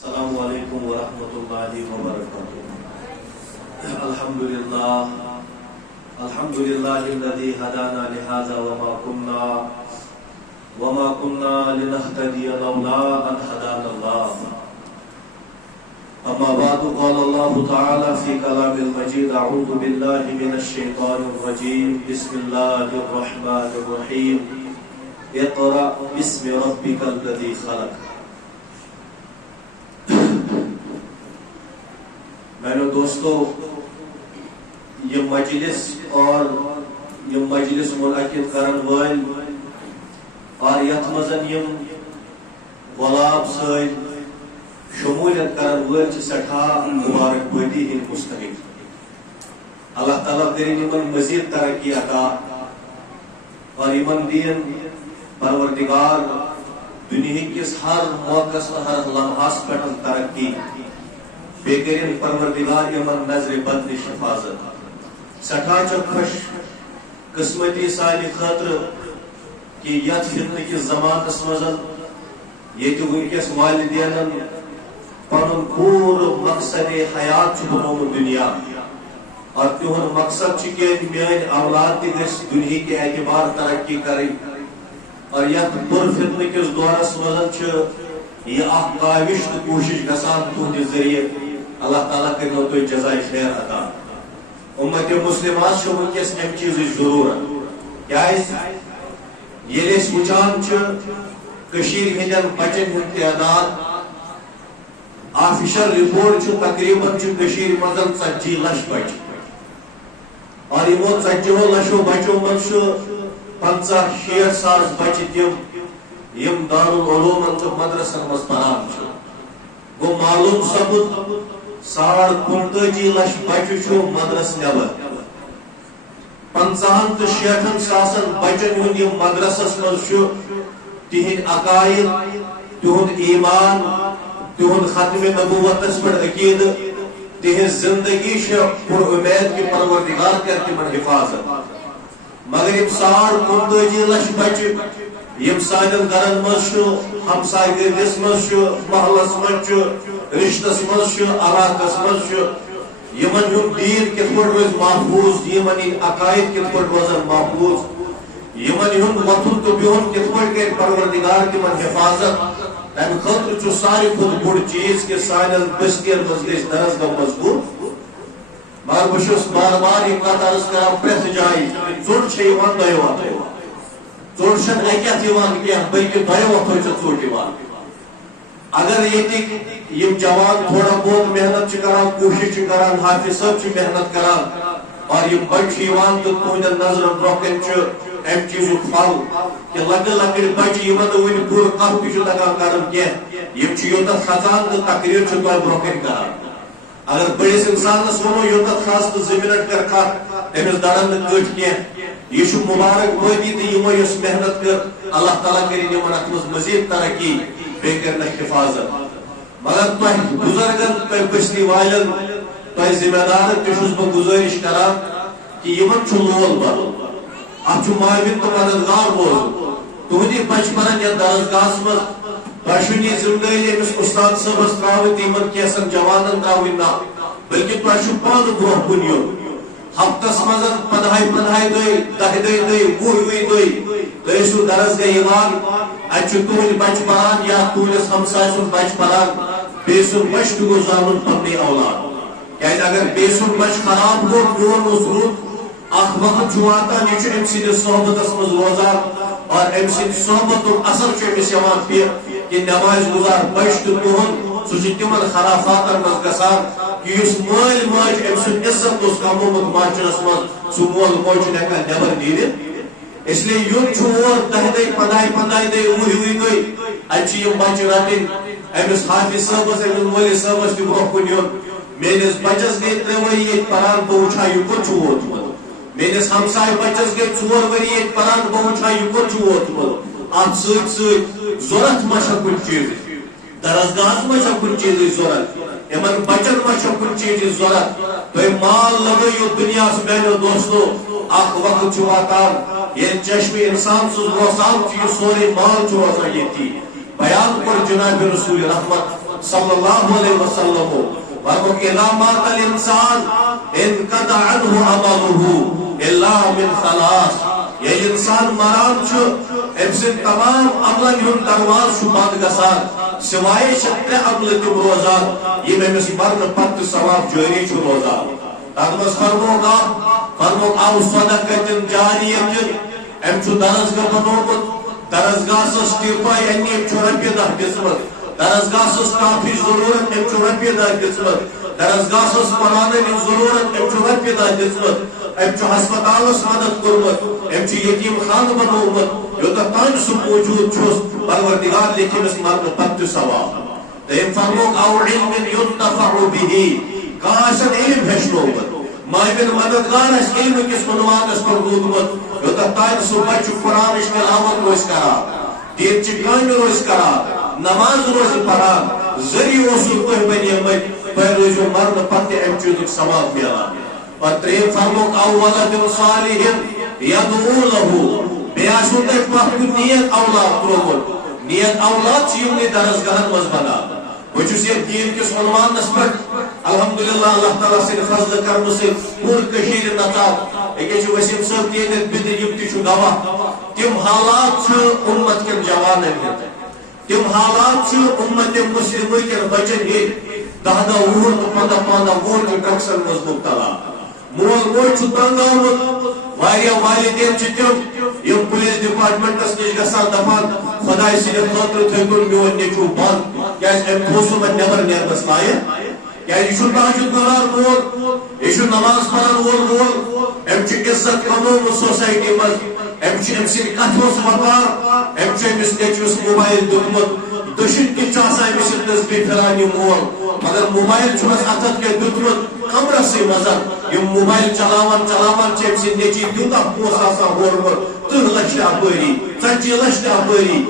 السلام علیکم ورحمۃ اللہ وبرکاتہ۔ الحمد للہ الذی ہدانا لہذا وما كنا لنهتدي لولا ان هدانا الله۔ اما بعد قال الله تعالى في كلام المجيد اعوذ بالله من الشيطان الرجيم بسم الله الرحمن الرحيم اقرأ باسم ربك الذي خلق۔ میرے دوستو، یہ مجلس منعقد کرن ول اور یتھ مزن یم غلاب سید شمولیت کرن ول سٹھا مبارک بادی ہند مستحق۔ اللہ تعالیٰ کرن یمن مزید ترقی عطا اور یمن دین پروردگار دنیا کس ہر موقع ہر لمحاس پہ ترقی بیکرین پروردگار یمن نظر بد نش حفاظت۔ سٹھا خوش قسمتی سانہ خاطر کہ یت فتنہ کس زمانس مز یہ ونکس والدینن پن پور مقصد حیات بنومت دنیا، اور تہد مقصد کہ میان اولاد تہ گھس دنیا کے اعتبار ترقی کریں، اور یت بر فتنہ کس دورس مز یہ کاوش تو کوشش گسان تہند ذریعہ اللہ تعالیٰ کرو تو جزائے خیر عطا۔ امت مسلمات ونکس ام چیز ضرورت یل وچان ہندین بچن ہند تعداد آفیشل رپورٹ تقریباً مز 40 لچھ بچہ، اور یمو 40 لچھو بچو من 50-60 ساس بچہ تم یم دارالعلوم تو مدرسن مز پران گو معلوم سپد 45 لچھ بچہ مدرس نبر، 50-60 ساسن بچن ہند مدرسس مز تہند عقائد، تہند ایمان، تہند ختم نبوتس پر عقید، تہذ زندگی پر امید کہ پروردگار کر تمن حفاظت۔ مگر یم 45 لچھ بچہ یم سان گرن مز ہمسائے گردس مز محلس مز رشتس مز علاقس مز یمن ہند دین کت پہ روز محفوظ، یمن ہند عقائد کت پہ روزن محفوظ، یمن ہند وتھن تو بہن کت پہ کر پروردگار تمن حفاظت۔ تمہ خاطر ساروی کھت بوڑ چیز کہ سان بستین مز گھس درسگاہ مضبوط۔ مگر بہت بار بار یہ کت عرض کران پریت جائیں ژوٹ دۄیو اتھو، ژوٹ اکہ اتھ کی بلکہ دۄیو اتھو ژوٹ۔ اگر یتک یم جوان تھوڑا بہت محنت کران، کوشش کران، حافظ صاحب محنت کران، اور یم بچہ تو تہندین نظرن برونٛہہ کن ام چیزک پھل کہ لکٹ بچہ یمن ون پور کت تہ تگان کرن کی یم یوتت کھسان تو تقریر تہ برونٛہہ کن کران۔ اگر بڑس انسانس ونو یوتت کھس تو 2 منٹ کر کت تمس درن کٹ کی یہ مبارک بادی تو یمو یس محنت کر اللہ تعالیٰ کرن یمن ات مز مزید ترقی بیٚیہِ کرنک حفاظت۔ مگر تہ بزرگن تہ بستی والن تہ ذمہ دارن تہ چھس بہ گزارش کران کہ یمن لول بدل ات معاون تو مددگار روزن۔ تہندی بچہ پرن یتھ درسگاہس مز تہ چھن یہ ذمہ داری امس استاد صٲبس تراوٕنۍ یمن کینٛژن جوانن تراوٕنۍ نہ، بلکہ تہ چھو پانہٕ برونٛہہ کُن یُن۔ ہفتس مز 15 دہ 10 دہ 20 دہ تُہۍ ٲسِو درسگاہ یوان، اتہ تہند بچہ پران یا تہندس ہمسائے سُنٛد بچہ پران، بیٚیہِ سُنٛد بچہ تہ گوٚژھ زانُن پننُے اولاد۔ کیازِ اگر بیٚیہِ سُنٛد بچہ خراب گوٚو میون اوس رُت، اکھ وقت چھُ واتان یہِ چھُ أمۍ سٕنٛدِس صحبتس منٛز روزان، اور أمۍ سٕنٛدِ صحبتُک اثر چھُ أمِس یِوان کہ نماز گزار بچہ تہ تہند سُہ چھُ تمن خرافاتن منٛز گژھان کہ یُس مٲلۍ ماجہِ أمۍ سُنٛد عزت اوس کمومُت معاشرس منٛز سُہ مول موج چھُنہٕ ہٮ۪کان نٮ۪بر نیٖرِتھ۔ اس لیے یُن چھُ اور 10 دہ 15 دہ 20 دہ اتہِ چھِ یِم بچہ رٹٕنۍ، أمِس حافظ صٲبس أمِس مولوی صٲبس تہِ برونٛہہ کُن یُن۔ میٲنِس بچس گٔے 3 ؤری ییٚتہِ پران، بہٕ وٕچھٕ ہا یہِ کوٚت چھُ ووتمُت۔ میٲنِس ہمساے بچس گٔے 4 ؤری ییٚتہِ پران، بہٕ وٕچھٕ ہا یہِ کوٚت چھُ ووتمُت۔ اتھ سۭتۍ سۭتۍ ضوٚرتھ ما چھےٚ کُنہِ چیٖزٕچ، درسگاہس ما چھےٚ کُنہِ چیٖزٕچ ضوٚرتھ، یمن بچن ما چھےٚ کُنہِ چیٖزٕچ ضوٚرتھ۔ تُہۍ مال لگٲیِو دُنیاہس میانیو دوستو، اکھ وقت چھُ واتان ییٚلہِ چشمہِ انسان سٕنٛز روزان چھُ، یہِ سورُے مال چھُ روزان ییٚتی۔ بیان کور جناب رسول رحمت صلی اللہ علیہ وسلم فرموک اذا مات الانسان انقطع عنہ عملہ الا من ثلاث یہ انسان مران چھو ام سن تمام عملن ہن درواز چھو بند گسان سوائے شتر عمل تم روزان یہ میں مس مرن پت ثواب جاری چھو روزان تادمس فرموک او صدقت جاریت ام چھو درسگاہ بنومت درسگاہ سس ٹیپائی انی ام چھو رپی دہ قسمت درسگاہ سس کافی ضرورت ام چھو رپی دہ قسمت درسگاہ سس قرآن ام ضرورت ام چھو رپی دہ قسمت ام چھو ہسپتالس مدد کرمت ام چھو یتیم خان بنومت یوتا تان سو موجود چھوس پروردگار لیکن اس مرن پت ثواب تیم فرموک او علم ينتفع به کاشن علم ہشنومت مائبن مددگار اس علم کس عنوان اس پر دودمت یوتا تان سو بچ قرآن اس تلاوت روز کرا دین چکان روز کرا نماز روز پڑھا ذری وصول کوئی بنی امت پیروزو مرن پت ام چیزک ثواب ملا اور تریم فرموک او ولد صالح یدعو له بیاسو تے پاک نیت اولاد ترومت نیت اولاد چیمنی درسگاہن مز بنا وچس یہ دین کس عنوان نسبت الحمدللہ اللہ تعالیٰ سے فضل کرنے سے پور کشیر نتاب ایک ایچو وسیم صاحب تینت بدر یبتی چھو گواہ تم حالات چھو امت کے جوانن ہیں تم حالات چھو امت مسلمی کے بچن ہی دہدہ وون پندہ وون کی ٹرکسن مز مبتلا مول مول چھو تنگ آمد واریا والدین چھتیم یم پولیس ڈپارٹمنٹس نش گسان دپان خدای سید خاطر تھیکن میون نیچو بند کیاز ام پھوسو من نیبر نیربس لائق کیاز یہ تحجد گزار وول یہ نماز پڑھن وول ام عزت کمومت سوسائٹی مز ام سن کت وقار ام امس نیچوس موبائل دیتمت دشن تہ چاسان امس نزدیک پھران یہ مول مگر موبائل چھس اتت کے دیتمت کمرسی مزن یہ موبائل چلاوان ام سن نیچی تیوتہ پوس آسان ہورمت 30 لچھ اپری 40 لچھ اپری